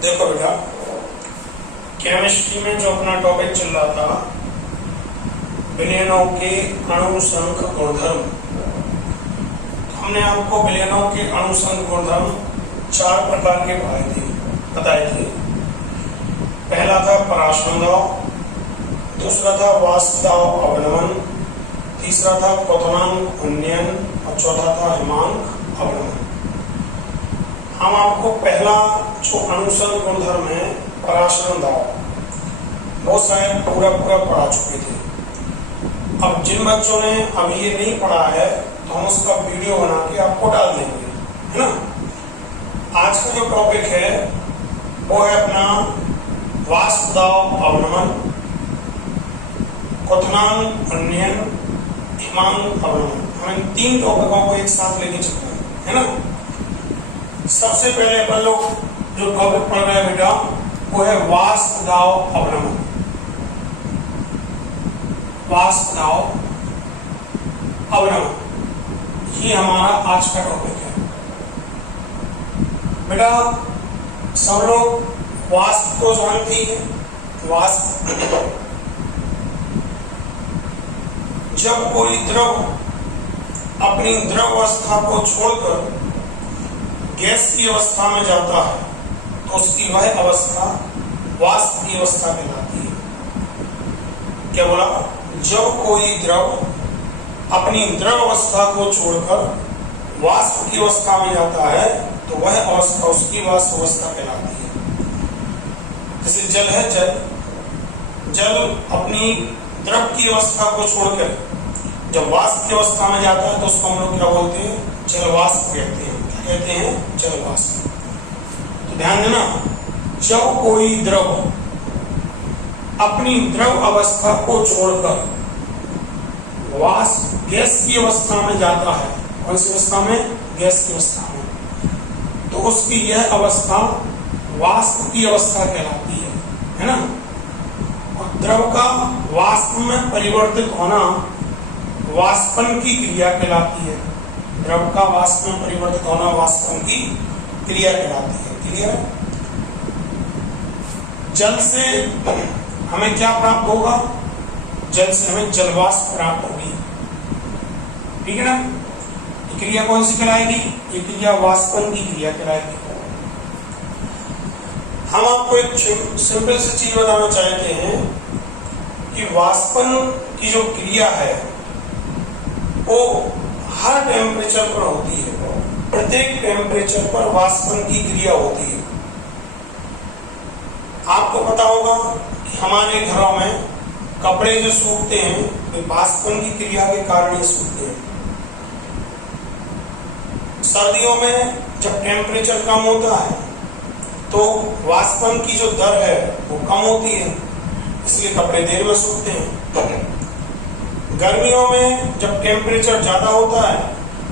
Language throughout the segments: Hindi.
देखो बेटा, केमिस्ट्री में जो अपना टॉपिक चल रहा था विलयनों के अणु संघ गुणधर्म, हमने आपको विलयनों के अणु संघ गुणधर्म 4 प्रकार के बताए थे। पहला था पराशरण दाव, दूसरा था वाष्प दाव अवनमन, तीसरा था क्वथनांक उन्नयन और चौथा था हिमांक अवनमन। हम आपको पहला जो अणुसंघ गुणधर्म है पराशरण दाव, वो शायद पूरा पढ़ा चुके थे। अब जिन बच्चों ने अभी ये नहीं पढ़ा है तो हम उसका वीडियो बना के आपको डाल देंगे, है ना। आज का जो टॉपिक है वो है अपना वाष्प दाव अवनमन, क्वथनांक उन्नयन, हिमांक अवनमन। हम इन 3 टॉपिकों को एक साथ लेके चलते हैं, है ना। सबसे पहले अपन लोग जो टॉपिक पढ़ रहे हैं बेटा वो है वाष्प दाव अवनमन। वाष्प दाव अवनमन, ये हमारा आज का टॉपिक है बेटा। सब लोग वाष्प तो जानते ही है। वाष्प जब कोई द्रव अपनी द्रव अवस्था को छोड़कर गैस की अवस्था में जाता है तो उसकी वह अवस्था वाष्प की अवस्था कहलाती है। क्या बोला? जब कोई द्रव अपनी द्रव अवस्था को छोड़कर वाष्प की अवस्था में जाता है तो वह अवस्था उसकी वाष्प अवस्था कहलाती है। जैसे जल है, जल अपनी द्रव की अवस्था को छोड़कर जब वाष्प की अवस्था में जाता है तो उसको हम लोग क्या बोलते हैं? जलवाष्प कहते हैं। कहते हैं जलवाष्प। तो ध्यान देना, जब कोई द्रव अपनी द्रव अवस्था को छोड़कर वाष्प गैस की अवस्था में जाता है, कौन सी अवस्था में? गैस की अवस्था में, तो उसकी यह अवस्था वाष्प की अवस्था कहलाती है ना। और द्रव का वाष्प में परिवर्तित होना वाष्पन की क्रिया कहलाती है। द्रव का वाष्प में परिवर्तित होना वाष्पन की क्रिया कहलाती है। क्लियर है? जल से हमें क्या प्राप्त होगा? जल से हमें जलवाष्प प्राप्त होगी, ठीक है ना। ये क्रिया कौन सी कहलाएगी? ये क्रिया वाष्पन की क्रिया कहलाएगी। हम आपको एक सिंपल सी चीज बताना चाहते हैं कि वाष्पन की जो क्रिया है वो हर टेम्परेचर पर होती है। प्रत्येक टेम्परेचर पर वाष्पन की क्रिया होती है। आपको पता होगा कि हमारे घरों में कपड़े जो सूखते हैं वे वाष्पन की क्रिया के कारण ही सूखते हैं। सर्दियों में जब टेम्परेचर कम होता है तो वाष्पन की जो दर है वो कम होती है, इसलिए कपड़े देर में सूखते हैं। गर्मियों में जब टेम्परेचर ज्यादा होता है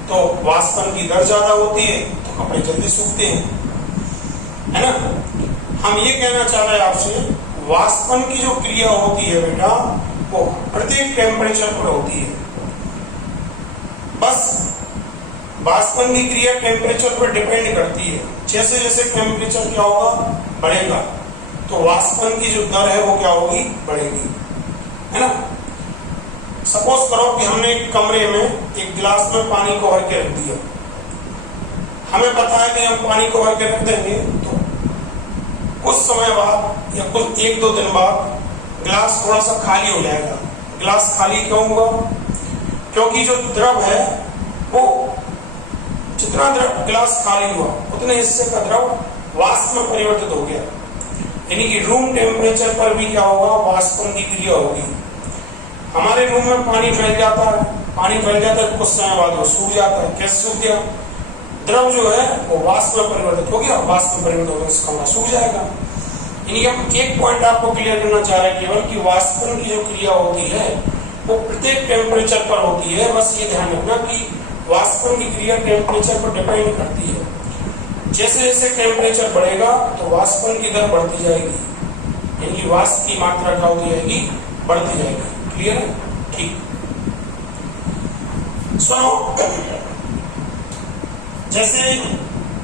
तो वाष्पन की दर ज्यादा होती है तो कपड़े जल्दी सूखते हैं, है ना। हम ये कहना चाह रहे हैं आपसे, वाष्पन की जो क्रिया होती है बेटा वो प्रत्येक टेम्परेचर पर होती है। बस वाष्पन की क्रिया टेम्परेचर पर डिपेंड करती है। जैसे जैसे टेम्परेचर क्या होगा? बढ़ेगा, तो वाष्पन की जो दर है वो क्या होगी? बढ़ेगी, है ना। सपोज करो कि हमने एक कमरे में एक गिलास में पानी को भर के रख दिया। हमें पता है कि हम पानी को भर के रख देंगे तो कुछ समय बाद या कुछ 1-2 दिन बाद गिलास थोड़ा सा खाली हो जाएगा। गिलास खाली क्यों हुआ? क्योंकि जो द्रव है वो जितना द्रव गिलास खाली हुआ उतने हिस्से का द्रव वाष्प में परिवर्तित हो गया। यानी कि रूम टेम्परेचर पर भी क्या होगा? वाष्पन की क्रिया होगी। हमारे रूम में पानी फैल जाता है, कुछ समय बाद वो सूख जाता है। कैसे सूख गया? द्रव जो है वो वाष्प में परिवर्तित हो गया, वाष्प में परिवर्तित होकर कमरा सूख जाएगा। यानी हम एक पॉइंट आपको क्लियर करना चाह रहे हैं केवल कि वाष्पन की जो क्रिया होती है वो प्रत्येक टेम्परेचर पर होती है। बस ये ध्यान रखना कि वाष्पन की क्रिया टेम्परेचर पर डिपेंड करती है। जैसे जैसे टेम्परेचर बढ़ेगा तो वाष्पन की दर बढ़ती जाएगी, यानी वाष्प की मात्रा क्या होती जाएगी? बढ़ती जाएगी। क्लियर है? ठीक। सुनो, जैसे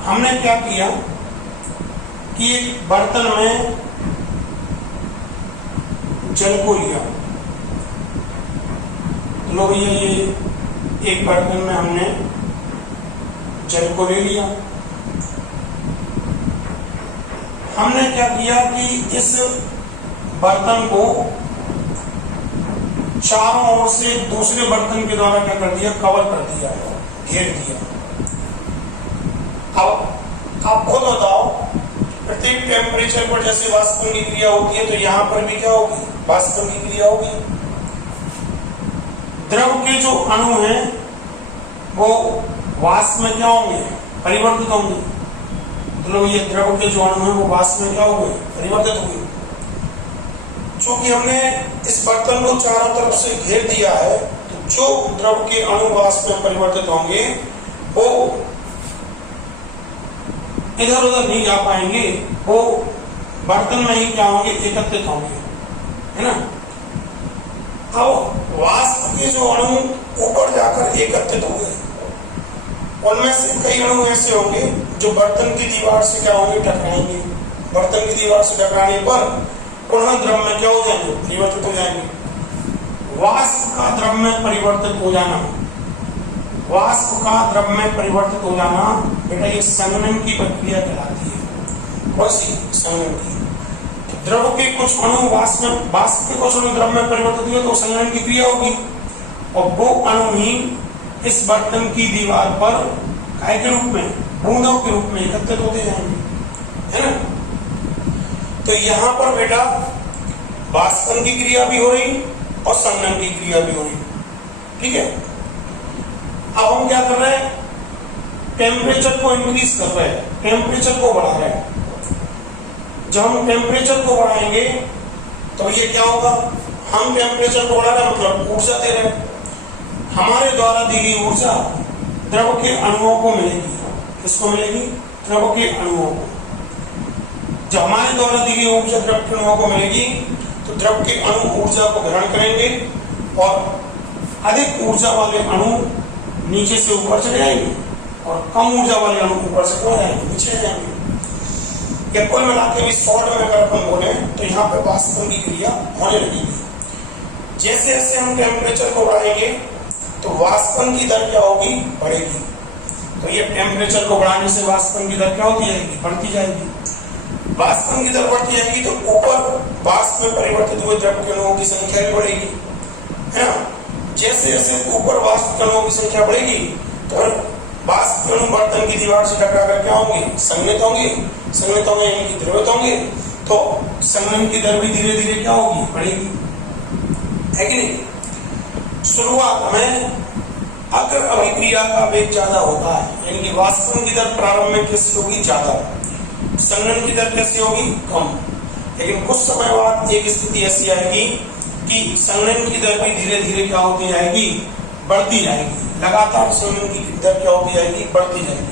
हमने क्या किया कि एक बर्तन में जल को लिया, तो लो भैया ये एक बर्तन में हमने जल को ले लिया। हमने क्या किया कि इस बर्तन को चारों ओर से दूसरे बर्तन के द्वारा क्या कर दिया, कवर कर दिया, घेर दिया। अब आप खुद बताओ, प्रत्येक टेम्परेचर पर जैसे वाष्पन की क्रिया होती है तो यहां पर भी क्या होगी, वाष्पन की क्रिया होगी। द्रव के जो अणु हैं वो वाष्प में क्या होंगे, परिवर्तित होंगे। तो ये द्रव के जो अणु हैं वो वाष्प में क्या होंगे, परिवर्तित होंगे। चूंकि हमने इस बर्तन को चारों तरफ से घेर दिया है तो जो द्रव के अणु वाष्प में परिवर्तित होंगे वो इधर उधर नहीं जा पाएंगे, वो बर्तन में ही क्या होंगे, एकत्रित होंगे, है ना। अब वाष्प के जो अणु ऊपर जाकर एकत्रित हो गए, उनमें से कई अणु ऐसे होंगे जो बर्तन की दीवार से क्या होंगे, टकराएंगे। बर्तन की दीवार से टकराने पर पुनः द्रव में क्या हो जाएंगे, परिवर्तित हो जाएंगे। वाष्प का द्रव में परिवर्तित हो जाना, वाष्प का द्रव में परिवर्तित हो जाना बेटा ये संघनन की प्रक्रिया कहलाती है। कौन सी, संघनन की। द्रव के कुछ अणु वाष्प के कुछ अणु द्रव में परिवर्तित हुए तो संघनन की क्रिया होगी, और वो अणु ही इस बर्तन की दीवार पर काय के रूप में, बूंदों के रूप में एकत्रित होते जाएंगे, है ना। तो यहाँ पर बेटा वाष्पन की क्रिया भी हो रही और संघनन की क्रिया भी हो रही, ठीक है। अब हम क्या कर रहे हैं, टेम्परेचर को इंक्रीज कर रहे हैं, टेम्परेचर को बढ़ा रहे हैं। जब हम टेम्परेचर को बढ़ाएंगे तो ये क्या होगा, हम टेम्परेचर को बढ़ा रहे हैं मतलब ऊर्जा दे रहे हैं। हमारे द्वारा दी गई ऊर्जा द्रव के अणुओं को मिलेगी। किसको मिलेगी, द्रव के अणुओं को। जब हमारे द्वारा दी गई ऊर्जा द्रव के अणुओं को मिलेगी तो द्रव के अणु ऊर्जा को ग्रहण करेंगे और अधिक ऊर्जा वाले अणु नीचे से ऊपर चले जाएंगे और कम ऊर्जा वाले अणु ऊपर से कहाँ जाएंगे, नीचे जाएंगे। या कुल मिला के भी शॉर्ट में अगर अपन बोले तो यहाँ पे वाष्पन की क्रिया होने लगेगी। जैसे जैसे हम टेम्परेचर को बढ़ाएंगे तो वाष्पन की दर क्या होगी, बढ़ेगी। तो ये टेम्परेचर को बढ़ाने से वाष्पन की दर क्या होती जाएगी, बढ़ती जाएगी। वाष्पन की दर बढ़ती जाएगी तो ऊपर वाष्प में परिवर्तित हुए द्रव के अणुओं की संख्या भी बढ़ेगी, है ना। जैसे जैसे ऊपर वाष्प के अणुओं की संख्या बढ़ेगी तो वाष्प के अणु बर्तन की दीवार से टकरा कर क्या होंगे, संघनित होंगे। संघनित होंगे यानी कि द्रवित होंगे, तो संघनन की दर भी धीरे धीरे क्या होगी, बढ़ेगी, है कि नहीं। शुरुआत में अगर अभिक्रिया का वेग ज्यादा होता है, यानी कि वाष्पन की दर प्रारंभ में कैसी होगी, ज्यादा, संघनन की दर कैसी होगी, कम। लेकिन कुछ समय बाद एक स्थिति ऐसी आएगी कि संघनन की दर भी धीरे धीरे क्या होती जाएगी, बढ़ती जाएगी। लगातार संघनन की दर क्या होती जाएगी, बढ़ती जाएगी।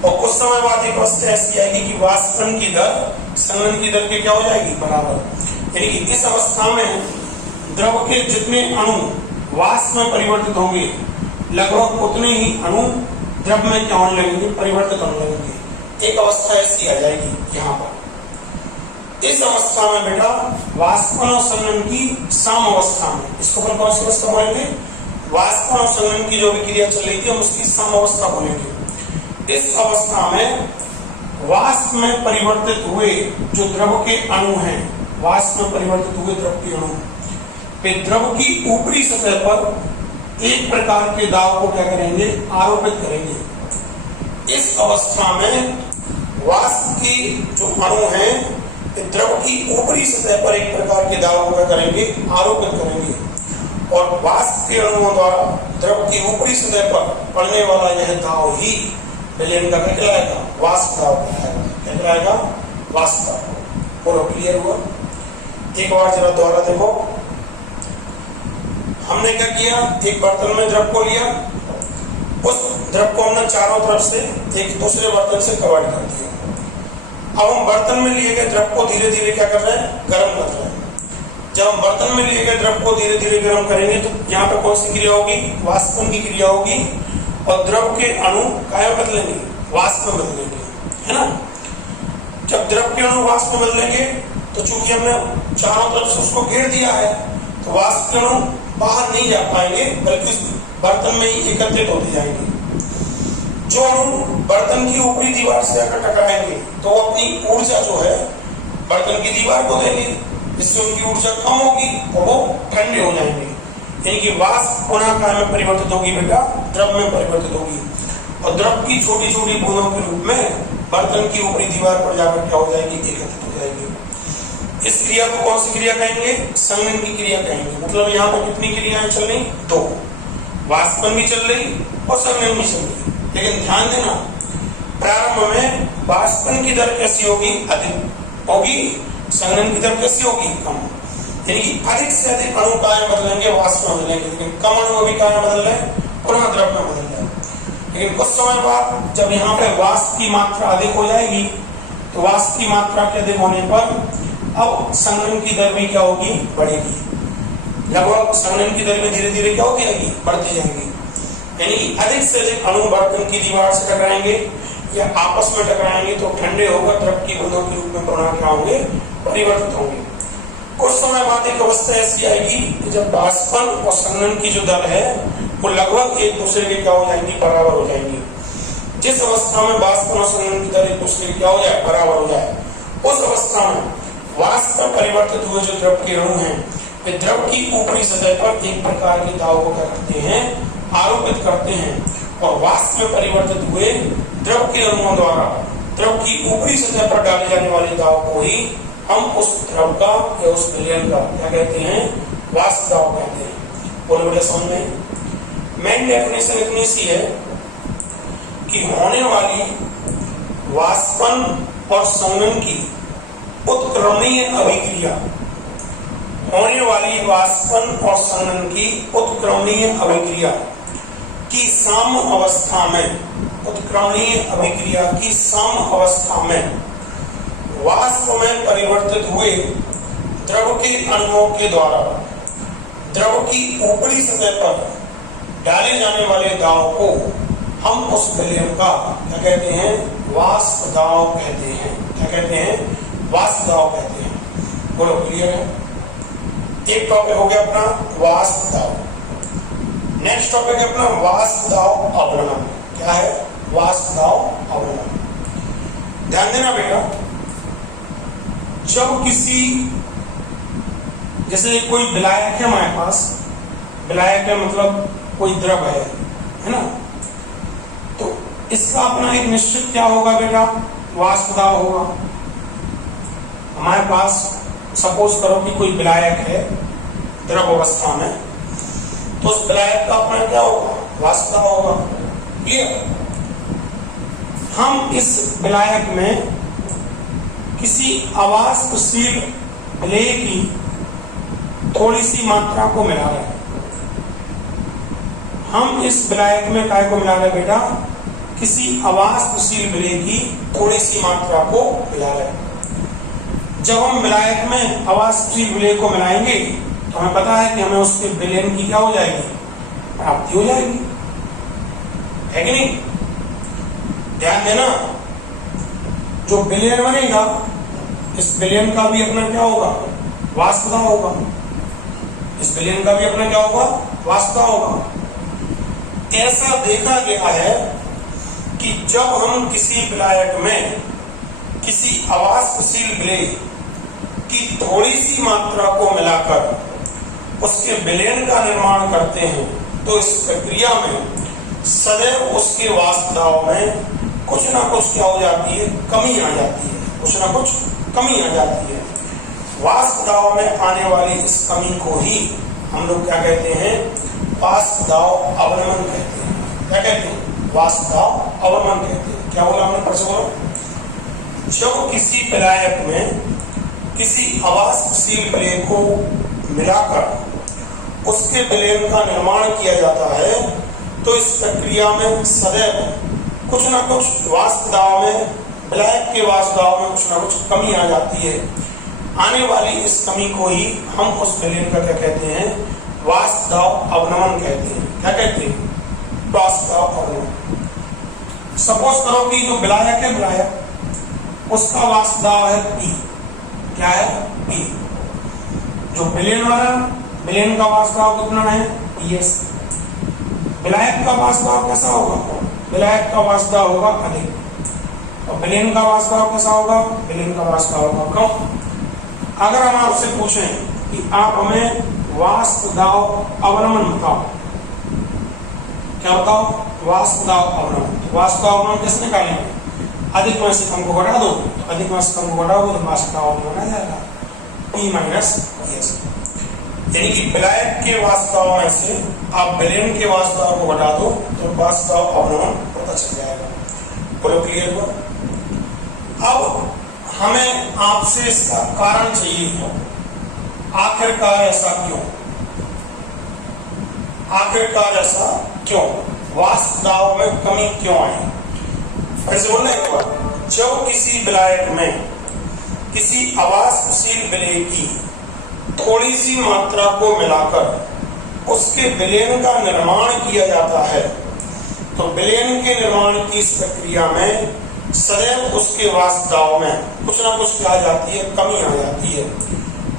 और कुछ समय बाद एक अवस्था ऐसी आएगी कि वाष्पन की दर संघनन की दर के क्या हो जाएगी, बराबर। यानी कि इस अवस्था में द्रव के जितने अणु वाष्प में परिवर्तित होंगे लगभग उतने ही अणु द्रव में क्या होने लगेंगे, परिवर्तित होने लगेंगे। एक अवस्था ऐसी आ जाएगी यहाँ पर। इस अवस्था में बेटा वाष्पन और संघनन की साम अवस्था में, इसको अपन कौन सी अवस्था बोलेंगे, वाष्पन और संघनन की जो भी क्रिया चल रही थी हम उसकी साम अवस्था बोलेंगे। इस अवस्था में वाष्प में परिवर्तित हुए जो द्रव के अणु हैं, वाष्प में परिवर्तित हुए द्रव के अणु वे द्रव की ऊपरी सतह पर एक प्रकार के दाब को क्या करेंगे, आरोपित करेंगे। इस अवस्था में वाष्प के जो अणु हैं द्रव की ऊपरी सतह पर एक प्रकार के दाब को क्या करेंगे, आरोपित करेंगे, और वाष्प के अणुओं द्वारा द्रव की ऊपरी सतह पर पड़ने वाला यह दाब ही विलयन का क्या कहलाएगा, वाष्प दाब कहलाएगा। क्या कहलाएगा, वाष्प दाब। बोलो क्लियर हुआ। एक बार जरा दोबारा देखो, हमने क्या किया, एक बर्तन में द्रव को लिया, उस द्रव को हमने चारों तरफ से एक दूसरे बर्तन से कवर कर दिया। अब हम बर्तन में लिए गए द्रव को धीरे धीरे क्या कर रहे हैं, गर्म कर रहे हैं। जब हम बर्तन में लिए गए द्रव को धीरे धीरे गर्म करेंगे तो यहाँ पे कौन सी क्रिया होगी, वाष्पन की क्रिया होगी, और द्रव के अणु काय बदलेंगे, वाष्प में बदलेंगे, है ना। जब द्रव के अणु वाष्प में बदलेंगे तो चूंकि हमने चारों तरफ से उसको घेर दिया है तो वाष्प के अणु बाहर नहीं जा पाएंगे बल्कि बर्तन में ही एकत्रित होते जाएंगे। जो अणु बर्तन की ऊपरी दीवार से आकर टकराएंगे तो वो अपनी ऊर्जा जो है बर्तन की दीवार को देंगे, जिससे उनकी ऊर्जा कम होगी और वो ठंडे हो जाएंगे। यानी कि वाष्प पुनः काय में परिवर्तित होगी बेटा, द्रव में परिवर्तित होगी और द्रव की छोटी छोटी बूंदों के रूप में बर्तन की ऊपरी दीवार पर जाकर क्या हो जाएगी, एकत्रित हो जाएगी। इस क्रिया को कौन सी क्रिया कहेंगे, संघनन की क्रिया कहेंगे। मतलब यहाँ पर कितनी क्रियाएं चल रही, दो, वाष्पन भी चल रही और संघनन भी चल रही। लेकिन ध्यान देना प्रारंभ में वाष्पन की दर कैसी होगी, अधिक होगी, संघनन की दर कैसी होगी, कम। यानी कि अधिक से अधिक अणु काय बदलेंगे, वाष्प में बदलेंगे, लेकिन कम अणु अभी काय बदल रहे, पुनः द्रव में बदल रहे। लेकिन कुछ समय बाद जब यहाँ पे वाष्प की मात्रा अधिक हो जाएगी तो वाष्प की मात्रा के अधिक होने पर अब संघनन की दर भी क्या होगी, बढ़ेगी। लगभग संघनन की दर में धीरे धीरे क्या हो जाएगी, बढ़ती जाएगी। यानी कि अधिक से अधिक अणु बर्तन की दीवार से टकराएंगे या आपस में टकराएंगे तो ठंडे होकर द्रव की बूंदों के रूप में पुनः क्या होंगे, परिवर्तित होंगे। कुछ समय बाद एक अवस्था ऐसी आएगी कि जब वाष्पन और संघनन की जो दर है वो लगभग एक दूसरे के क्या हो जाएंगी, बराबर हो जाएंगी। जिस अवस्था में वाष्पन और संघनन की दर एक दूसरे के क्या हो जाए, बराबर हो जाए, उस अवस्था में वाष्प में परिवर्तित हुए जो द्रव के अणु हैं वे द्रव की ऊपरी सतह पर एक प्रकार के दाव को करते हैं, आरोपित करते हैं और वाष्प में परिवर्तित हुए द्रव के अणुओं द्वारा द्रव की ऊपरी सतह पर डाले जाने वाले दाव को ही हम उस द्रव का या उस विलयन का क्या कहते हैं, वाष्प दाव कहते हैं। बोलो बेटा समझ में। मेन डेफिनेशन इतनी सी है कि होने वाली वाष्पन और संघनन की उत्क्रमणीय अभिक्रिया, होने वाली वाष्पन और संघनन की उत्क्रमणीय अभिक्रिया की साम्य अवस्था में, उत्क्रमणीय अभिक्रिया की साम्य अवस्था में वाष्प में परिवर्तित हुए द्रव के अणुओं के द्वारा द्रव की ऊपरी सतह पर डाले जाने वाले दाव को हम उस विलयन का क्या कहते हैं, वाष्प दाव कहते हैं। क्या कहते हैं, वाष्प दाव कहते हैं। बोलो क्लियर है। एक टॉपिक हो गया अपना वाष्प दाव। नेक्स्ट टॉपिक है अपना वाष्प दाव अवनमन। क्या है, वाष्प दाव अवनमन। ध्यान देना बेटा, जब किसी, जैसे कोई विलायक है हमारे पास, विलायक है मतलब कोई द्रव है ना, तो इसका अपना एक निश्चित क्या होगा बेटा, वाष्प दाव होगा। हमारे पास सपोज करो कि कोई विलायक है द्रव अवस्था में, तो उस विलायक का अपना क्या होगा, वाष्प दाव होगा। क्लियर। हम इस विलायक में किसी अवाष्पशील विलेय की थोड़ी सी मात्रा को मिला रहे हैं। हम इस विलायक में काय को मिला रहे हैं बेटा, किसी अवाष्पशील विलेय की थोड़ी सी मात्रा को मिला रहे हैं। जब हम विलायक में अवाष्पशील विलेय को मिलाएंगे तो हमें पता है कि हमें उसके विलयन की क्या हो जाएगी, प्राप्ति हो जाएगी, है कि नहीं। ध्यान देना, जो विलयन बनेगा इस विलयन का भी अपना क्या होगा, वाष्प दाव होगा। इस विलयन का भी अपना क्या होगा, वाष्प दाव होगा। ऐसा देखा गया है कि जब हम किसी विलायक में किसी अवाष्पशील विलेय की थोड़ी सी मात्रा को मिलाकर उसके विलयन का निर्माण करते हैं तो इस प्रक्रिया में सदैव उसके वाष्प दाव में कुछ ना कुछ क्या हो जाती है, कमी आ जाती है, कुछ ना कुछ कमी आ जाती है। वाष्प दाव में आने वाली इस कमी को ही हम लोग क्या कहते हैं, वाष्प दाव अवनमन कहते हैं। क्या कहते हैं, वाष्प दाव अवनमन कहते हैं। क्या बोला हमने, फिर बोलो। जब किसी विलायक में किसी अवाष्पशील विलेय को मिलाकर उसके विलयन का निर्माण किया जाता है तो इस प्रक्रिया में सदैव कुछ ना कुछ वाष्प दाव में, विलायक के वाष्प दाव में कुछ ना कुछ कमी आ जाती है। आने वाली इस कमी को ही हम उस विलयन का क्या कहते हैं, वाष्प दाव अवनमन कहते हैं। क्या कहते हैं, वाष्प दाव अवनमन। सपोज करो कि जो विलायक है, विलायक उसका वाष्प दाब है P। क्या है? P। जो विलयन वाला, विलयन का वाष्प दाब कितना है? PS। विलायक का वाष्प दाब कैसा होगा? विलायक का वाष्प दाब होगा अधिक, और विलयन का वाष्प दाब कैसा होगा? विलयन का वाष्प दाब होगा कम। अगर हम आपसे पूछें कि आप हमें वाष्प दाब अवनमन बताओ, क्या बताओ? वाष्प दाब अवनमन। वाष्प दाब अवनमन कैसे निकालेंगे? अधिक में से कम को घटा दो, अधिक में से कम को घटाओगे तो वाष्प दाब अवनमन आ जाएगा P माइनस PS। यानी कि विलायक के वाष्प दाब में से आप विलयन के वाष्प दाब को घटा दो तो वाष्प दाब अवनमन पता चल जाएगा। बोलो क्लियर हुआ? अब हमें आपसे इसका कारण चाहिए, आखिरकार ऐसा क्यों? आखिरकार ऐसा क्यों? वाष्प दाब में कमी क्यों आई? फिर से बोलना एक बार। जब किसी विलायक में किसी अवाष्पशील विलेय की थोड़ी सी मात्रा को मिलाकर उसके विलयन का निर्माण किया जाता है तो विलयन के निर्माण की इस प्रक्रिया में सदैव उसके वाष्प दाब में कुछ ना कुछ क्या आ जाती है? कमी आ जाती है।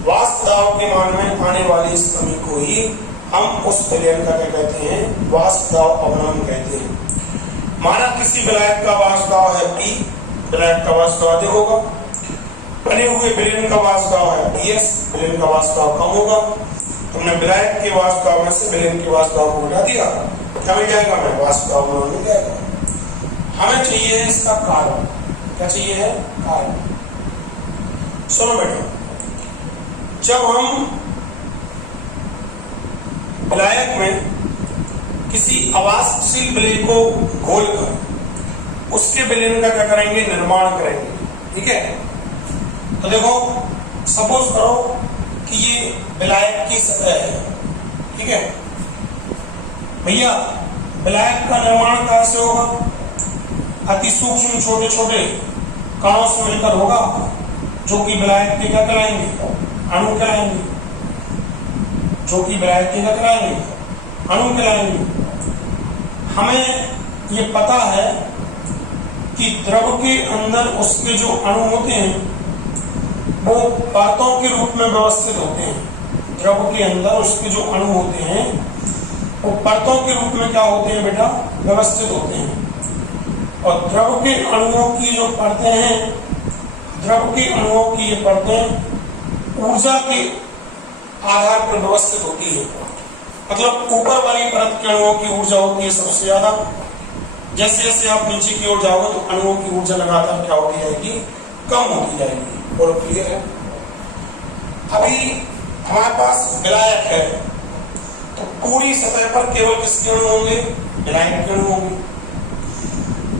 वाष्प दाब के मान में आने वाली इस कमी को ही हम उस विलयन का क्या कहते हैं? वाष्प दाब अवनमन कहते हैं। माना किसी विलायक का वाष्प दाब है P, विलायक का वाष्प दाब अधिक होगा, बने हुए विलयन का वाष्प दाब है PS, विलयन का वाष्प दाब कम होगा। तुमने विलायक के वाष्प दाब में से विलयन के वाष्प दाब को घटा दिया, क्या मिल जाएगा? हमें वाष्प दाब अवनमन मिल जाएगा। हमें चाहिए है इसका कारण। क्या चाहिए है? कारण। सुनो बेटा, जब हम विलायक में किसी अवाष्पशील विलेय को घोलकर उसके विलयन का क्या करेंगे? निर्माण करेंगे। ठीक है? तो देखो, सपोज करो कि ये विलायक की सतह है। ठीक है भैया, विलायक का निर्माण कैसे होगा? अति सूक्ष्म छोटे छोटे कणों से मिलकर होगा, जो कि विलायक के क्या कहलाएंगे? अणु कहलाएंगे। जो कि विलायक के क्या कहलाएंगे? अणु कहलाएंगे। हमें ये पता है कि द्रव के अंदर उसके जो अणु होते हैं वो परतों के रूप में व्यवस्थित होते हैं। द्रव के अंदर उसके जो अणु होते हैं वो परतों के रूप में क्या होते हैं बेटा? व्यवस्थित होते हैं। और द्रव के अणुओं की जो परतें हैं, द्रव के अणुओं की ये परतें ऊर्जा के आधार पर व्यवस्थित होती है। मतलब ऊपर वाली परत के अणुओं की ऊर्जा होती है सबसे ज्यादा। जैसे जैसे आप नीचे की ओर जाओगे तो अणुओं की ऊर्जा लगातार क्या होती जाएगी? कम होती जाएगी। बोलो क्लियर है? अभी हमारे पास विलायक है तो पूरी सतह पर केवल किसके अणु होंगे? विलायक के अणु होंगे।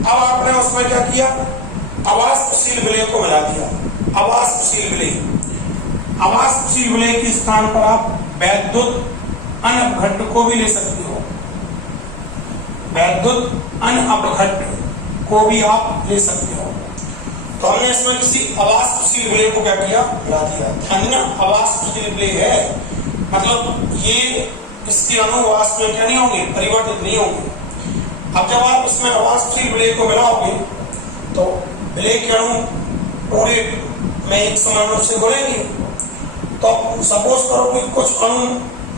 अब आपने उसमें क्या किया? अवाष्पशील विलेय को मिला दिया। अवाष्पशील विलेय, अवाष्पशील विलेय के स्थान पर आप वैद्युत अनअपघट्ट को भी ले सकते हो। वैद्युत अनअपघट्ट को भी आप ले सकते हो। तो हमने इसमें किसी अवाष्पशील विलेय को क्या किया? मिला दिया। ध्यान देना, अवाष्पशील विलेय है मतलब ये इसके अणु वाष्प में क्या नहीं होंगे? परिवर्तित नहीं होंगे। अब जब आप इसमें अवाष्पशील विलेय को मिलाओगे तो विलेय के अणु पूरे में एक समान रूप से घुलेंगे। तो सपोज करो कि कुछ अणु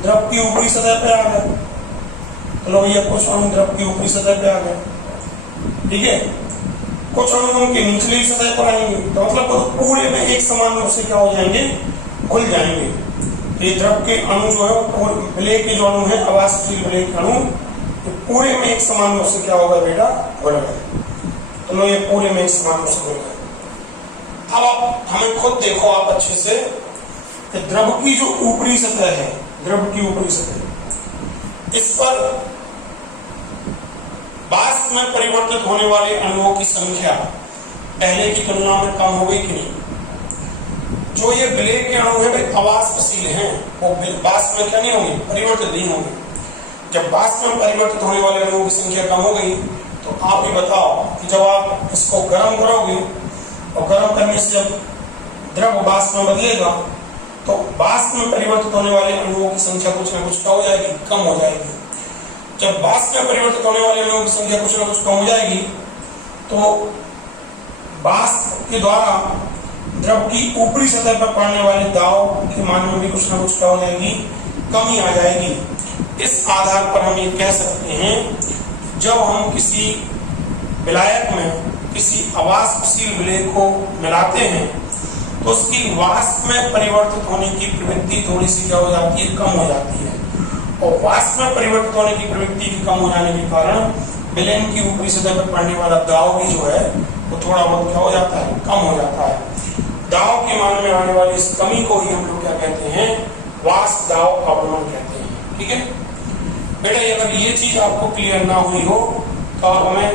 द्रव की ऊपरी सतह पे आ गए, चलो भैया कुछ अणु द्रव की ऊपरी सतह पे आ गए। ठीक है, कुछ अणु उनके निचली सतह पर आएंगे, तो मतलब पूरे में एक समान रूप से क्या हो जाएंगे? घुल जाएंगे। तो ये द्रव के अणु जो है, विलेय के जो अणु है, अवाष्पशील विलेय के अणु पूरे में एक समान रूप से क्या होगा बेटा? घुल गए। तो लो ये पूरे में एक समान रूप से घुल गए। अब आप हमें खुद देखो आप अच्छे से, द्रव की जो ऊपरी सतह है, द्रव की ऊपरी सतह, इस पर वाष्प में परिवर्तित होने वाले अणुओं की संख्या पहले की तुलना में कम हो गई कि नहीं? जो ये विलेय के अणु है वे अवाष्पशील हैं, वो वाष्प में क्या नहीं होंगे? परिवर्तित नहीं होंगे। जब वाष्प में परिवर्तित होने वाले अणुओं की संख्या कम हो गई तो आप ये बताओ कि जब आप इसको गर्म करोगे और गर्म करने से जब द्रव वाष्प में बदलेगा तो वाष्प में परिवर्तित होने वाले अणुओं की संख्या कुछ ना कुछ क्या हो जाएगी? कम हो जाएगी। जब वाष्प में परिवर्तित होने वाले अणुओं की संख्या कुछ ना कुछ कम हो जाएगी तो वाष्प के द्वारा द्रव की ऊपरी सतह पर पड़ने वाले दाब के मान में भी कुछ ना कुछ क्या हो जाएगी, कमी आ जाएगी। इस आधार पर हम ये कह सकते हैं जब हम किसी विलायक में किसी अवाष्पशील विलेय को मिलाते हैं तो उसकी वाष्प में परिवर्तित होने की प्रवृत्ति थोड़ी सी क्या हो जाती है, कम हो जाती है। और वाष्प में परिवर्तित होने की प्रवृत्ति की कम हो जाने के कारण विलेन की ऊपरी सतह पर पड़ने वाला दाब भी जो है वो थोड़ा बहुत क्या हो जाता है, कम हो जाता है। दाब के मान में आने वाली इस कमी को ही हम लोग क्या कहते हैं, वाष्प दाब अवनमन कहते हैं। ठीक है बेटा, अगर ये चीज आपको क्लियर ना हुई हो तो आप हमें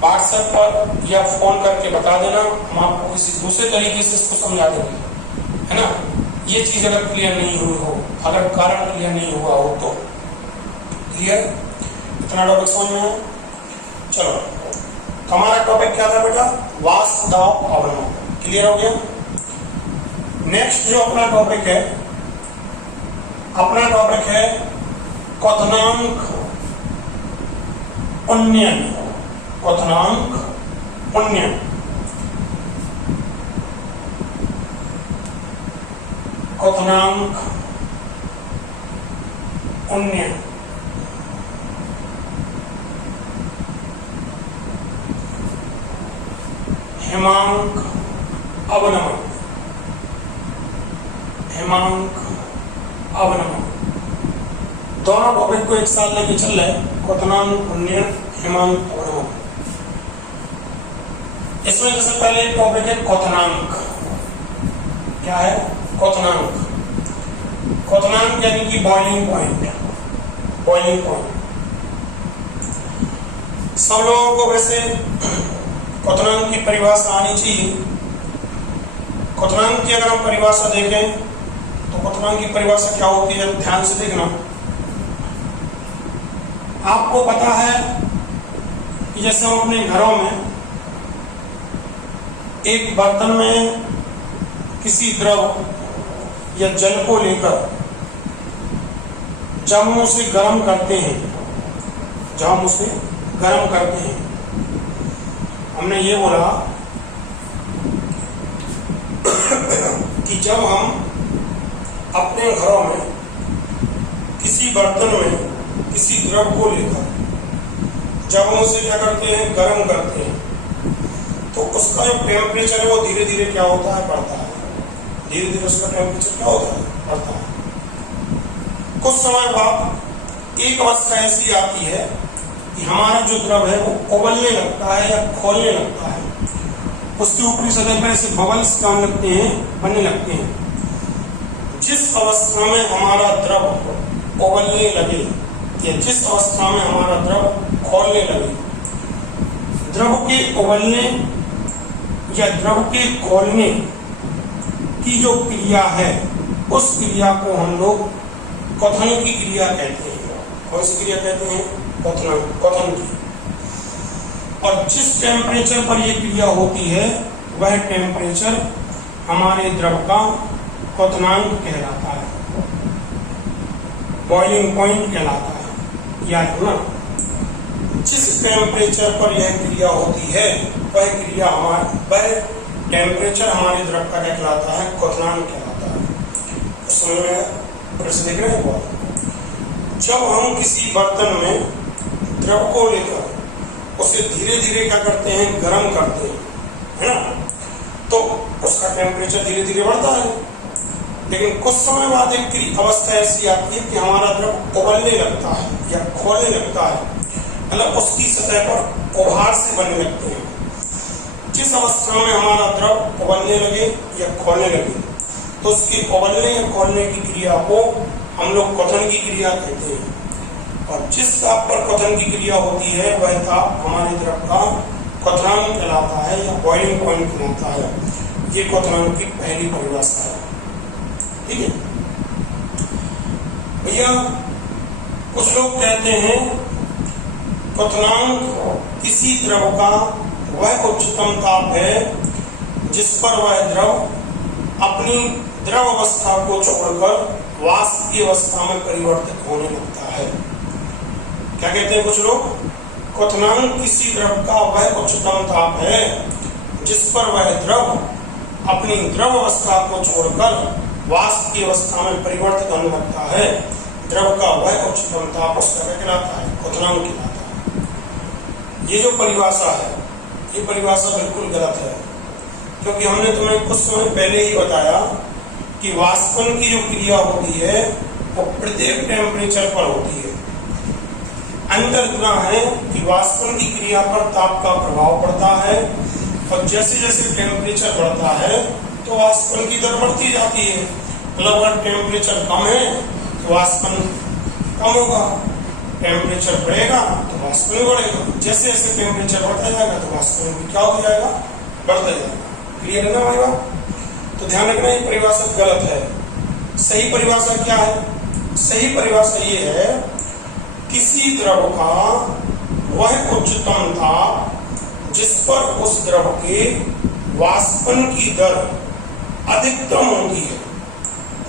व्हाट्सएप पर या फोन करके बता देना, हम आपको किसी दूसरे तरीके से इसको समझा देंगे, है ना। ये चीज अगर क्लियर नहीं हुई हो, अगर कारण क्लियर नहीं हुआ हो तो क्लियर, इतना टॉपिक समझ में आया। चलो, तो हमारा टॉपिक क्या था बेटा, वाष्प दाब अवनमन, क्लियर हो गया। नेक्स्ट जो अपना टॉपिक है क्वथनांक उन्नयन। क्वथनांक उन्नयन, क्वथनांक उन्नयन। हेमांक अवनमन, हेमांक अवनमन, दोनों टॉपिक को एक साथ लेके चल रहे हैं, क्वथनांक उन्नयन, हेमांक अवनमन। इसमें जैसे पहले एक टॉपिक है क्वथनांक। क्या है क्वथनांक? क्वथनांक यानी कि बॉइलिंग पॉइंट, बॉइलिंग पॉइंट। सब लोगों को वैसे क्वथनांक की परिभाषा आनी चाहिए। क्वथनांक की अगर हम परिभाषा देखें तो क्वथनांक की परिभाषा क्या होती है, ध्यान से देखना। आपको पता है कि जैसे हम अपने घरों में एक बर्तन में किसी द्रव या जल को लेकर जब हम उसे गर्म करते हैं, जब हम उसे गर्म करते हैं, हमने ये बोला कि जब हम अपने घरों में किसी बर्तन में किसी द्रव को लेकर जब हम उसे क्या करते हैं, गर्म करते हैं, तो उसका जो टेम्परेचर है वो धीरे धीरे क्या होता है, बढ़ता है। धीरे धीरे उसका टेम्परेचर क्या होता है, बढ़ता है। कुछ समय बाद एक अवस्था ऐसी आती है कि हमारा जो द्रव है वो उबलने लगता है या खोलने लगता है। उसकी ऊपरी सतह पर ऐसे बबल्स काम लगते हैं, बनने लगते हैं। जिस अवस्था में हमारा द्रव उबलने लगे या जिस अवस्था में हमारा द्रव खोलने लगे, द्रव के उबलने या द्रव के खोलने की जो क्रिया है, उस क्रिया को हम लोग क्वथन की क्रिया कहते हैं। कौन सी क्रिया कहते हैं, क्वथन की। और जिस टेम्परेचर पर यह क्रिया होती है वह टेम्परेचर हमारे द्रव का क्वथनांक कहलाता है, बॉइलिंग पॉइंट कहलाता है। याद रखना, जिस टेम्परेचर पर यह क्रिया होती है वह टेम्परेचर हमारे द्रव का क्या कहलाता है, क्वथनांक कहलाता है। समझ में प्रश्न देख रहे हैं? जब हम किसी बर्तन में द्रव को लेकर उसे धीरे धीरे क्या करते हैं, गर्म करते हैं, है ना, तो उसका टेम्परेचर धीरे धीरे बढ़ता है। लेकिन कुछ समय बाद एक अवस्था ऐसी आती है कि हमारा द्रव उबलने लगता है या खोलने लगता है, मतलब उसकी सतह पर उभार से बनने लगते हैं। जिस अवस्था में हमारा द्रव उबलने लगे या खोलने लगे, तो उसकी उबलने या खोलने की क्रिया को हम लोग क्वथन की क्रिया कहते हैं। और जिस ताप पर क्वथन की क्रिया होती है वह ताप हमारे द्रव का क्वथनांक कहलाता है या बॉइलिंग पॉइंट कहलाता है। ये क्वथनांक की पहली परिभाषा है। ठीक है भैया, कुछ लोग कहते हैं क्वथनांक किसी द्रव का वह उच्चतम ताप है जिस पर वह द्रव अपनी द्रव अवस्था को छोड़कर वाष्प की अवस्था में परिवर्तित होने लगता है। क्या कहते हैं कुछ लोग, क्वथनांक किसी द्रव का वह उच्चतम ताप है जिस पर वह द्रव अपनी द्रव अवस्था को छोड़कर वाष्प की अवस्था में परिवर्तित होने लगता है, द्रव का वह उच्चतम ताप उसका क्या कहलाता है? क्वथनांक कहलाता है। ये जो परिभाषा है, ये परिभाषा बिल्कुल गलत है, क्योंकि हमने तुम्हें कुछ समय पहले ही बताया कि वाष्पन की जो क्रिया होती है वो प्रत्येक टेम्परेचर पर होती है। अंतर इतना है कि वाष्पन की क्रिया पर ताप का प्रभाव पड़ता है, और जैसे जैसे टेम्परेचर बढ़ता है तो वाष्पन की दर बढ़ती जाती है। मतलब अगर टेम्परेचर कम है तो वाष्पन कम होगा, टेम्परेचर बढ़ेगा तो वाष्पन बढ़ेगा। जैसे जैसे टेम्परेचर बढ़ता जाएगा तो वाष्पन भी क्या हो जाएगा? बढ़ता जाएगा। क्लियर है ना भाई बात? तो ध्यान रखना, ये परिभाषा गलत है। सही परिभाषा क्या है? सही परिभाषा ये है, किसी द्रव का वह उच्चतम ताप जिस पर उस द्रव के वाष्पन की दर अधिकतम होती है,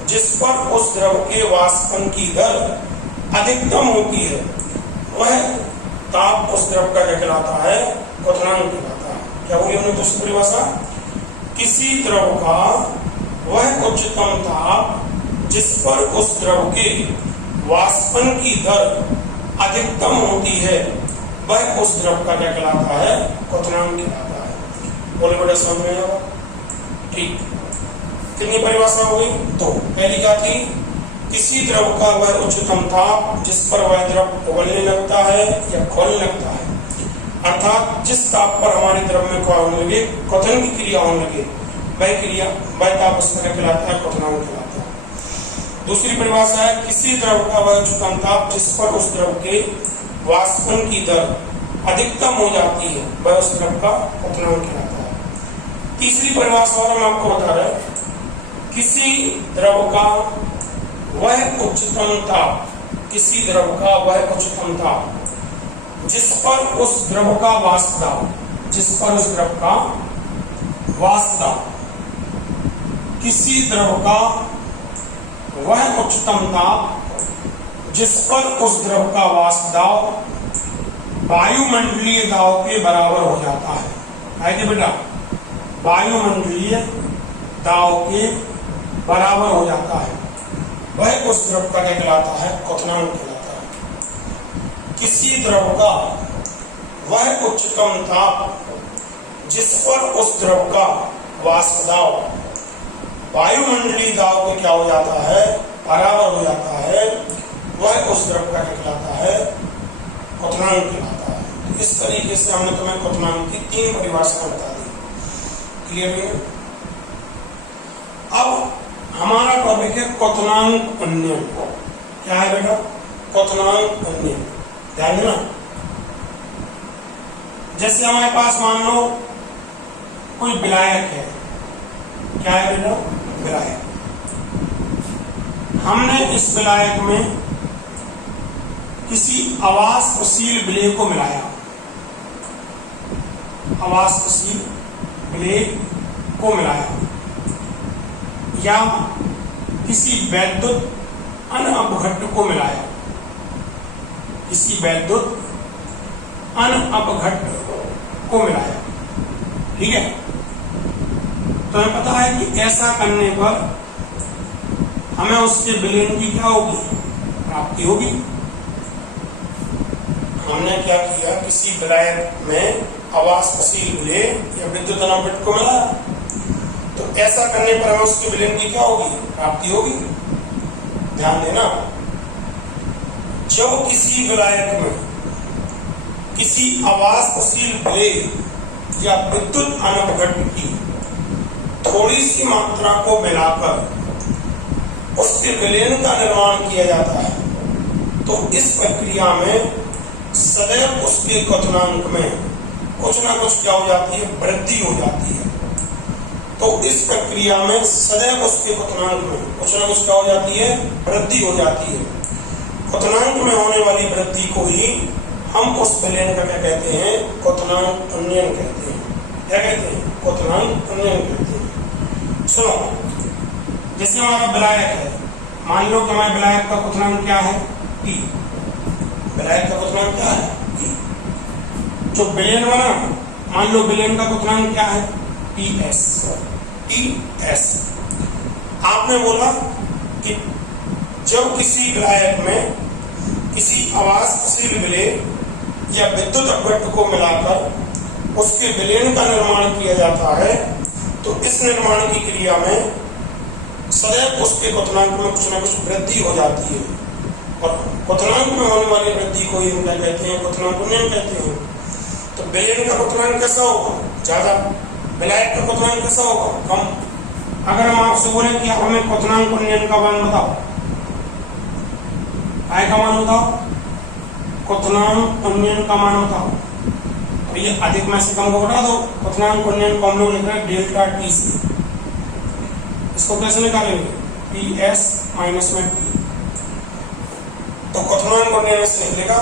जिस पर उस द्रव के वाष्पन की दर अधिकतम होती है, वह ताप उस द्रव का क्या कहलाता है? क्वथनांक कहलाता है। क्या बोली हमने दूसरी परिभाषा? किसी द्रव का वह उच्चतम ताप जिस पर उस द्रव के वाष्पन की दर अधिकतम होती है, वह उस द्रव का क्या कहलाता है? क्वथनांक कहलाता है। बोले बड़े समझ में आएगा? ठीक। कितनी परिभाषा हुई? दो। पहली क्या थी? किसी द्रव का वह उच्चतम ताप जिस पर वह द्रव उबलने लगता है या खोलने लगता है, अर्थात जिस ताप पर हमारे द्रव में क्या होने लगे? क्वथन की क्रिया होने लगे, वह ताप उसका क्या कहलाता है? क्वथनांक कहलाता है। दूसरी परिभाषा है, किसी द्रव का वह उच्चतम ताप जिस पर उस द्रव के वाष्पन की दर अधिकतम हो जाती है, वह उस द्रव का क्वथनांक कहलाता है। तीसरी परिभाषा और हम आपको बता रहे हैं, किसी द्रव का वह उच्चतम ताप, किसी द्रव का वह उच्चतम ताप जिस पर उस द्रव का वाष्प दाब, जिस पर उस द्रव का वाष्प दाब, किसी द्रव का वह उच्चतम ताप जिस पर उस द्रव का वाष्प दाब वायुमंडलीय दाब के बराबर हो जाता है कि बेटा? वायुमंडलीय दाब के बराबर हो जाता है, वह उस द्रव का क्या कहलाता है? क्वथनांक कहलाता है। किसी द्रव का वह उच्चतम ताप जिस पर उस द्रव का वाष्प दाब वायुमंडलीय दाब के क्या हो जाता है? बराबर हो जाता है, वह उस द्रव का क्या कहलाता है? क्वथनांक कहलाता है। इस तरीके से हमने तुम्हें क्वथनांक की 3 परिभाषाएं बता दी। क्लियर है? अब हमारा टॉपिक है क्वथनांक उन्नयन। क्या है बेटा? क्वथनांक उन्नयन। ध्यान देना, जैसे हमारे पास मान लो कोई विलायक है। क्या है बेटा? विलायक। हमने इस विलायक में किसी अवाष्पशील विलेय को मिलाया, अवाष्पशील विलेय को मिलाया, या किसी वैद्युत अनअपघट्ट को मिलाया, किसी वैद्युत अनअपघट्ट को मिलाया। ठीक है? तो हमें पता है कि ऐसा करने पर हमें उसके विलयन की क्या होगी? प्राप्ति होगी। हमने क्या किया? किसी विलायक में अवाष्पशील विलेय या विद्युत अनअपघट्ट को मिलाया, तो ऐसा करने पर हमें उसके विलयन की क्या होगी? प्राप्ति होगी। ध्यान देना, जो किसी विलायक में किसी अवाष्पशील विलेय या विद्युत अनअपघट्ट की थोड़ी सी मात्रा को मिलाकर उसके विलयन का निर्माण किया जाता है, तो इस प्रक्रिया में सदैव उसके क्वथनांक में कुछ ना कुछ क्या हो जाती है? वृद्धि हो जाती है। तो इस प्रक्रिया में सदैव उसके क्वथनांक में कुछ ना कुछ क्या हो जाती है? वृद्धि हो जाती है। क्वथनांक में होने वाली वृद्धि को ही हम उस विलयन का क्या कहते हैं? क्वथनांक उन्नयन कहते हैं। क्या कहते हैं? क्वथनांक उन्नयन कहते हैं। सुनो, जैसे हमारा विलायक है, मान लो कि हमारे विलायक का क्वथनांक क्या है? T। विलायक का क्वथनांक क्या है? T। जो विलयन बना, मान लो विलयन का क्वथनांक क्या है? TS। आपने बोला कि जब किसी विलायक में किसी अवाष्पशील विलेय या विद्युत अपघट्ट को मिलाकर उसके विलयन का निर्माण किया जाता है, तो इस निर्माण की क्रिया में सदैव उसके क्वथनांक में कुछ न कुछ वृद्धि हो जाती है, और क्वथनांक में होने वाली वृद्धि को ही हम क्या कहते हैं, क्वथनांक उन्नयन कहते हैं। तो विलयन का क्वथनांक कैसा होगा? ज्यादा। विलायक का क्वथनांक कैसा होगा? कम। अगर हम आपसे बोले कि आप हमें क्वथनांक उन्नयन का मान बताओ, काय का मान बताओ, क्वथनांक उन्नयन का मान बताओ। अब ये अधिक में से कम को घटा दो, क्वथनांक उन्नयन को हम लोग लिख रहे हैं डेल्टा टी से। इसको कैसे निकालेंगे? PS माइनस में T। तो क्वथनांक उन्नयन से निकलेगा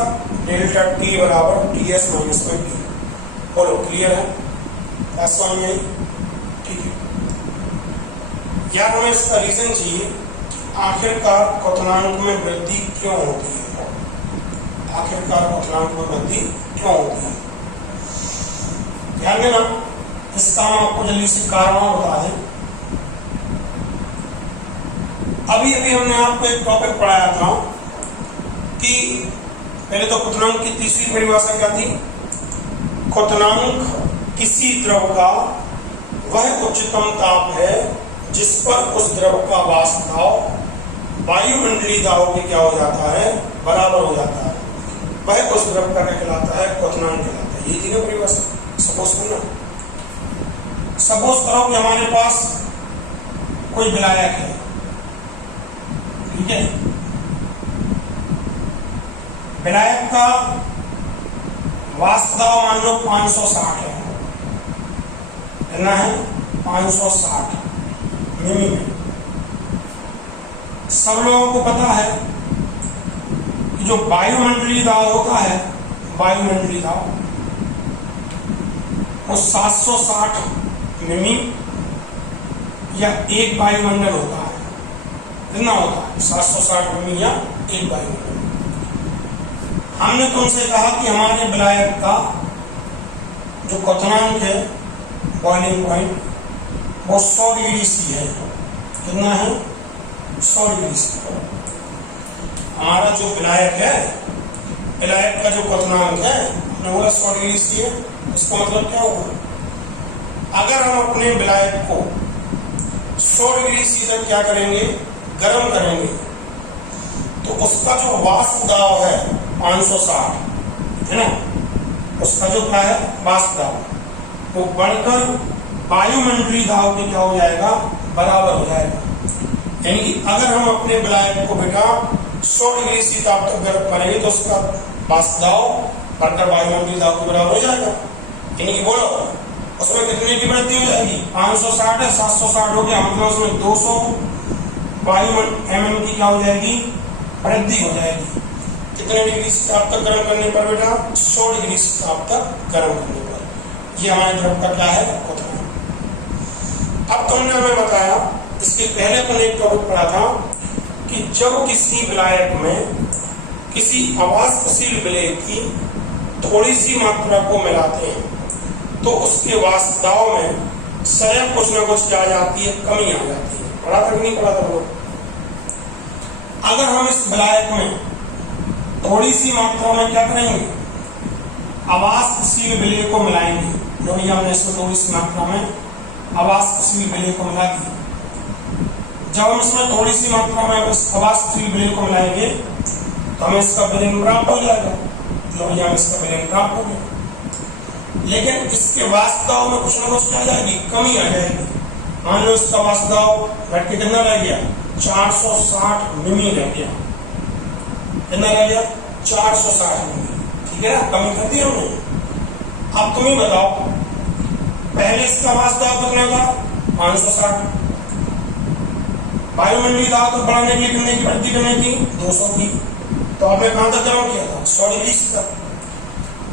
डेल्टा T बराबर TS माइनस में T। बोलो क्लियर है? क्या समझ में आई? ठीक है। यार हमें इसका रीजन चाहिए, आखिरकार क्वथनांक में वृद्धि क्यों होती है? आखिरकार क्वथनांक में वृद्धि क्यों होती है? ध्यान देना, इसका हम आपको जल्दी से कारण बता दें। अभी अभी हमने आपको एक टॉपिक पढ़ाया था कि पहले तो क्वथनांक की तीसरी परिभाषा क्या थी? क्वथनांक किसी द्रव का वह उच्चतम ताप है जिस पर उस द्रव का वाष्प दाब वायुमंडलीय दाब के क्या हो जाता है? बराबर हो जाता है। वह उस द्रव का कहलाता है, क्वथनांक कहलाता है। ये थी ना परिभाषा। सपोज करना, सपोज करो कि हमारे पास कोई विलायक है, ठीक है। विलायक का वाष्प दाब मान लो 560 है, कितना है? 560 मिमी में। सब लोगों को पता है कि जो वायुमंडलीय दाब होता है, वायुमंडलीय दाब वो 760 मिमी या एक वायुमंडल होता है। कितना होता है? 760 मिमी या एक वायुमंडल। हमने तुमसे कहा कि हमारे विलायक का जो क्वथनांक है, बॉइलिंग पॉइंट, वो 100 डिग्री सी है। कितना है? 100 डिग्री सी। हमारा जो विलायक है, विलायक का जो क्वथनांक है, हमने बोला 100 डिग्री सी है। इसका मतलब क्या होगा? अगर हम अपने विलायक को 100 डिग्री सी तक क्या करेंगे? गर्म करेंगे, तो उसका जो वाष्प दाब है 560 है ना, उसका जो क्या है? वाष्प दाब, वो बढ़कर वायुमंडलीय दाब के क्या हो जाएगा? बराबर हो जाएगा। यानी कि अगर हम अपने विलायक को बेटा 100 डिग्री सी ताप तक गर्म करेंगे तो उसका वाष्प दाब बढ़कर वायुमंडलीय दाब के बराबर हो जाएगा। यानी कि बोलो उसमें कितने की वृद्धि हो जाएगी? 560 है, 760 हो गया, मतलब उसमें 200 वायुमंडल की क्या हो जाएगी? वृद्धि हो जाएगी। कितने डिग्री से ताप तक गर्म करने पर बेटा? 100 डिग्री से ताप तक गर्म करने पर। ये हमारे द्रव का क्या है? क्वथनांक। अब तुमने हमें बताया, इसके पहले अपन एक टॉपिक पढ़ा था कि जब किसी विलायक में किसी अवाष्पशील विलेय की थोड़ी सी मात्रा को मिलाते हैं तो उसके वाष्प दाब में सदैव कुछ न कुछ क्या आ जाती है? कमी आ जाती है। पढ़ा था कि नहीं पढ़ा था लोग? अगर हम इस विलायक में थोड़ी सी मात्रा में क्या करेंगे? अवाष्पशील विलेय को मिलाएंगे। जो भी हमने इसमें थोड़ी सी मात्रा में अवाष्पशील विलेय को मिला दी, जब हम इसमें थोड़ी सी मात्रा में अवाष्पशील विलेय को मिलाएंगे तो हमें इसका विलयन प्राप्त हो जाएगा। जो भी हम इसका विलयन प्राप्त हो गया, लेकिन इसके वाष्प दाब में कुछ न कुछ क्या आ जाएगी? कमी आ जाएगी। मान लो इसका वाष्प दाब घट के कितना रह गया? 460 मिमी रह गया। कितना रह गया? 460 मिमी। ठीक है ना, कमी कर दी हमने। अब तुम ही बताओ, पहले इसका वाष्प दाब कितना था? 560। वायुमंडलीय दाब को बढ़ाने के लिए कितने की वृद्धि करनी थी? 200 की। तो आपने कहां तक गर्म किया था? 100 डिग्री तक।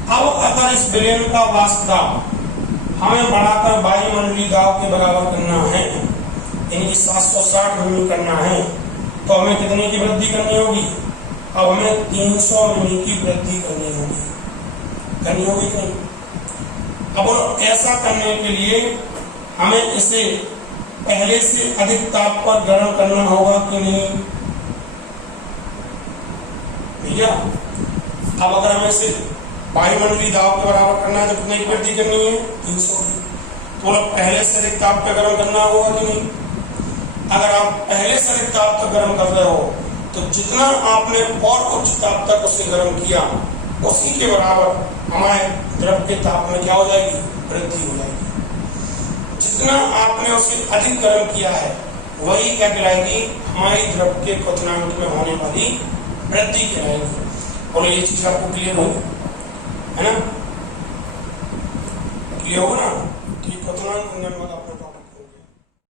अब अगर इस विलयन का वाष्प दाब हमें बढ़ाकर वायुमंडलीय दाब के बराबर करना है, यानी कि 760 मिमी करना है, तो हमें कितने की वृद्धि करनी होगी? अब हमें 300 मिमी की वृद्धि करनी होगी कि नहीं? अब ऐसा करने के लिए हमें इसे पहले से अधिक ताप पर गर्म करना होगा कि नहीं भैया? अब अगर हमें इसे वायुमंडलीय दाब के बराबर करना है तो कितने की वृद्धि करनी है? 300 की। तो पहले से अधिक ताप पे गर्म करना होगा कि नहीं? अगर आप पहले से अधिक ताप तक गर्म कर रहे हो तो जितना आपने और उच्च ताप तक उसे गर्म किया उसी के बराबर हमारे द्रव के ताप में क्या हो जाएगी? वृद्धि हो जाएगी। जितना आपने उसे अधिक गर्म किया है वही क्या कहलाएगी? हमारी द्रव के क्वथनांक में होने वाली वृद्धि कहलाएगी। और ये चीज आपको क्लियर हो, है ना? क्लियर होगा ना कि क्वथनांक इंजन वाला